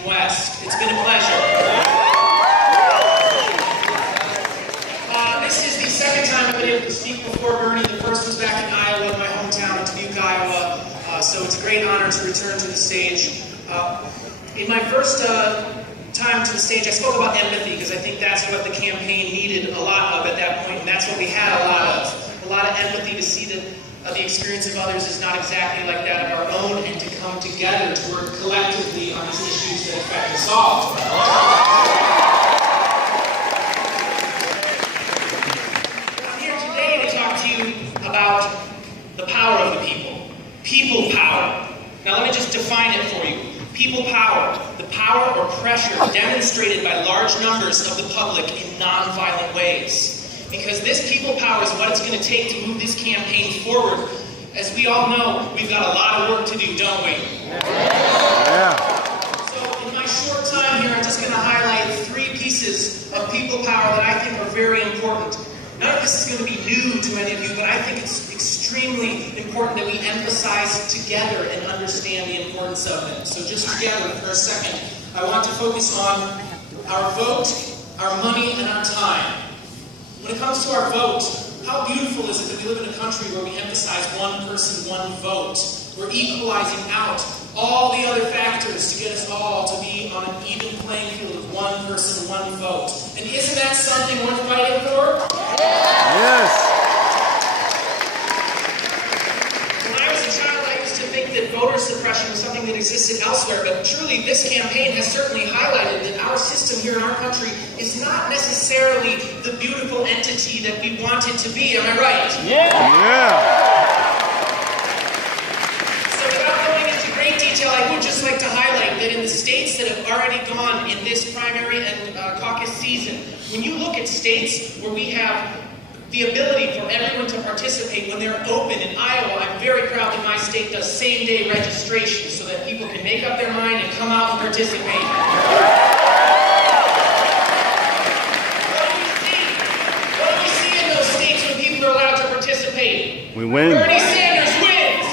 and West. It's been a pleasure. This is the second time I've been able to speak before Bernie. The first was back in Iowa, my hometown in Dubuque, Iowa. So it's a great honor to return to the stage. In my first time to the stage, I spoke about empathy because I think that's what the campaign needed a lot of at that point, and that's what we had a lot of. A lot of empathy to see that the experience of others is not exactly like that of our own, and to come together to work collectively on these issues that affect us all. I'm here today to talk to you about the power of the people. People power. Now let me just define it for you. People power. The power or pressure demonstrated by large numbers of the public in non-violent ways. Because this people power is what it's going to take to move this campaign forward. As we all know, we've got a lot of work to do, don't we? Yeah. So in my short time here, I'm just going to highlight 3 pieces of people power that I think are very important. None of this is going to be new to many of you, but I think it's extremely important that we emphasize together and understand the importance of them. So just together for a second, I want to focus on our vote, our money, and our time. When it comes to our vote, how beautiful is it that we live in a country where we emphasize one person, one vote? We're equalizing out all the other factors to get us all to be on an even playing field of one person, one vote. And isn't that something worth fighting for? Yes. When I was a child, I used to think that voter suppression was something that existed elsewhere, but truly this campaign has certainly highlighted that our system here in our country is not necessarily the beautiful entity that we want it to be. Am I right? Yeah. So without going into great detail, I would just like to highlight that in the states that have already gone in this primary and caucus season, when you look at states where we have the ability for everyone to participate when they're open, in Iowa, I'm very proud that my state does same-day registration so that people can make up their mind and come out and participate. What do we see in those states when people are allowed to participate? We win. Bernie Sanders wins!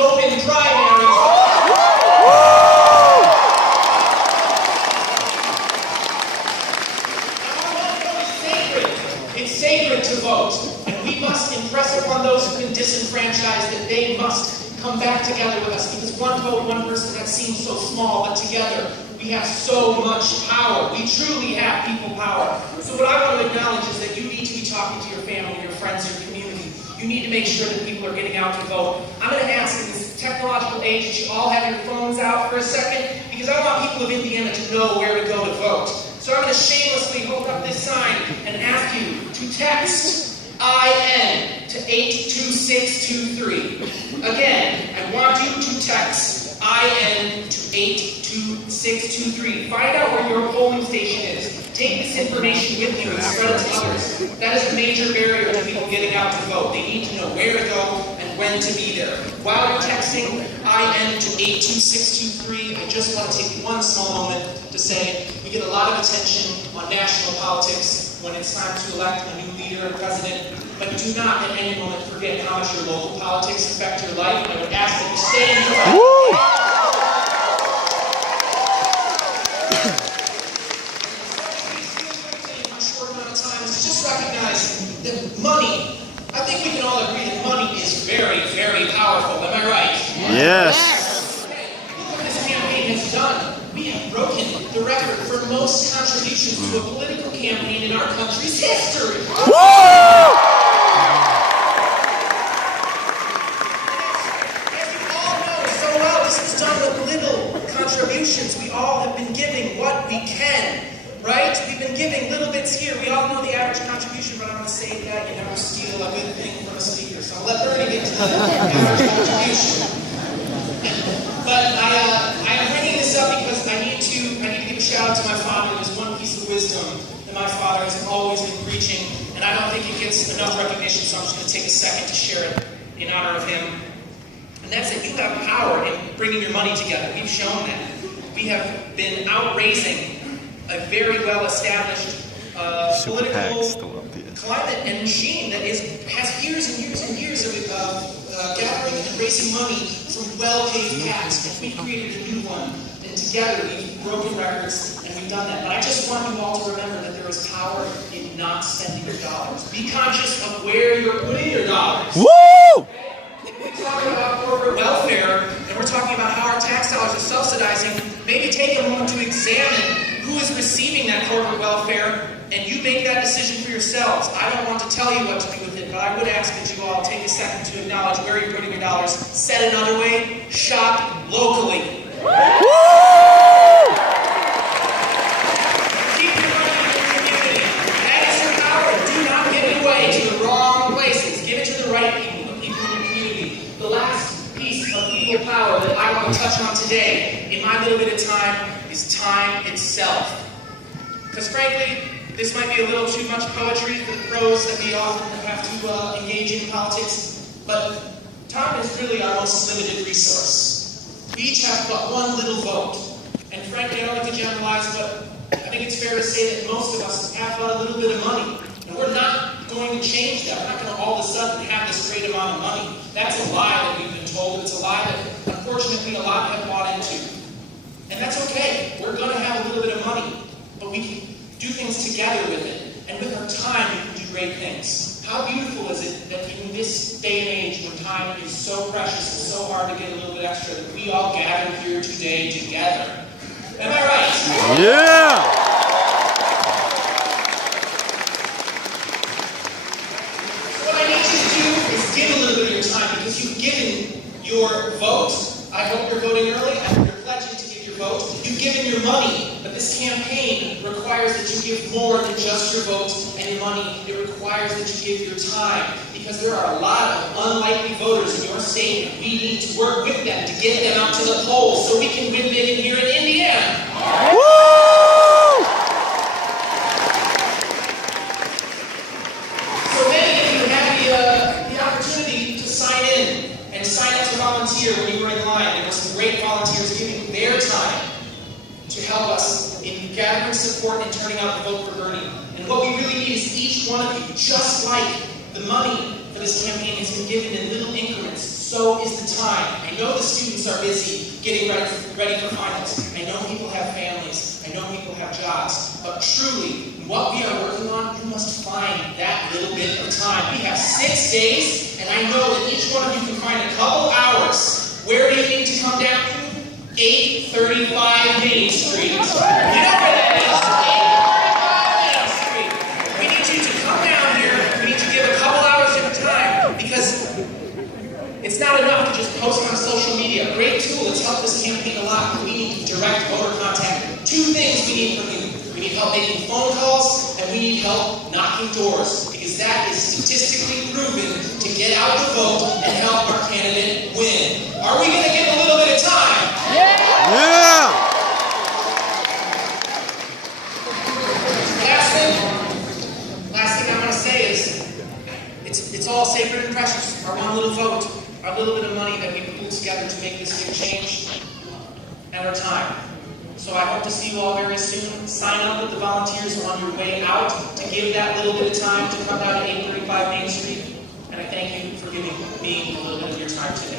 Open primaries. It's sacred to vote, and we must impress upon those who've been disenfranchised that they must come back together with us, because one vote, one person, that seems so small, but together we have so much power. We truly have people power. So what I want to acknowledge is that you need to be talking to your family, your friends, your community. You need to make sure that people are getting out to vote. I'm going to ask in this technological age that you all have your phones out for a second, because I want people of Indiana to know where to go to vote. So I'm going to shamelessly hold up this sign and ask you to text IN to 82623. Again, I want you to text IN to 82623. Find out where your polling station is. Take this information with you and spread it to others. That is a major barrier to people getting out to vote. They need to know where to go and when to be there. While you're texting IN to 82623, I just want to take one small moment to say we get a lot of attention on national politics when it's time to elect a new leader and president, but do not at any moment forget how much your local politics affect your life. And I would ask that you stay in your life. That money, I think we can all agree that money is very, very powerful. Am I right? Yes. Look what this campaign has done. We have broken the record for most contributions to a political campaign in our country's history. As you all know so well, this was done with little contributions. We all have been giving what we can. Right? We've been giving little bits here. We all know the average contribution, but I'm going to say that you never steal a good thing from a speaker. So I'll let Bernie get to the average contribution. But I am bringing this up because I need to give a shout out to my father. There's one piece of wisdom that my father has always been preaching, and I don't think it gets enough recognition, so I'm just going to take a second to share it in honor of him. And that's that you have power in bringing your money together. We've shown that. We have been out raising a very well-established Super hacks political still up here. climate and machine that has years and years and years of gathering and raising money from well-paid paths. And we created a new one, and together we've broken records and we've done that. But I just want you all to remember that there is power in not spending your dollars. Be conscious of where you're putting your dollars. Woo! We're talking about corporate welfare, and we're talking about how our tax dollars are subsidizing. Maybe take a moment to examine who is receiving that corporate welfare, and you make that decision for yourselves. I don't want to tell you what to do with it, but I would ask that you all take a second to acknowledge where you're putting your dollars. Said another way, shop locally. Keep your money in your community. That is your power. Do not give it away to the wrong places. Give it to the right people, the people in your community. The last piece of people power that I want to touch on today, in my little bit of time, is time itself. Because frankly, this might be a little too much poetry for the pros that we often have to engage in politics, but time is really our most limited resource. We each have but one little vote. And frankly, I don't like to generalize, but I think it's fair to say that most of us have a little bit of money. And we're not going to change that. We're not going to all of a sudden have this great amount of money. That's a lie that we've been told. It's a lie that, unfortunately, a lot have bought into. And that's okay. We're going to have a little bit of money, but we can do things together with it. And with our time, we can do great things. How beautiful is it that in this day and age when time is so precious and so hard to get a little bit extra, that we all gather here today together. Am I right? Yeah! What I need you to do is give a little bit of your time, because you've given your vote. I hope you're voting early. I hope you're pledging to give your vote. You've given your money, but this campaign requires that you give more than just your vote and your money. It requires that you give your time, because there are a lot of unlikely voters in your state, and we need to work with them to get them out to the polls so we can win big in here in Indiana. Woo! So many of you had the opportunity to sign in and sign up to volunteer when you were in line. There were some great volunteers giving their time to help us in gathering support and turning out the vote for Bernie. And what we really need is each one of you, just like the money for this campaign has been given in little increments, so is the time. I know the students are busy getting ready for finals. I know people have families. I know people have jobs. But truly, what we are working on, you must find that little bit of time. We have 6 days, and I know that each one of you can find a couple hours. Where do you need to come down to? 835 Main Street. You know where that is? 835 Main Street. We need you to come down here. We need you to give a couple hours of your time, because it's not enough to just post on social media. A great tool that's helped this campaign a lot. We need direct voter contact. 2 things we need from you. We need help making phone calls, and we need help knocking doors, because that is statistically proven to get out the vote and help our candidate win. Are we going to give a little bit of time? Yeah! Last thing I want to say is, it's all sacred and precious. Our one little vote, our little bit of money that we pulled together to make this big change, and our time. So I hope to see you all very soon. Sign up with the volunteers on your way out to give that little bit of time to come down to 835 Main Street. And I thank you for giving me a little bit of your time today.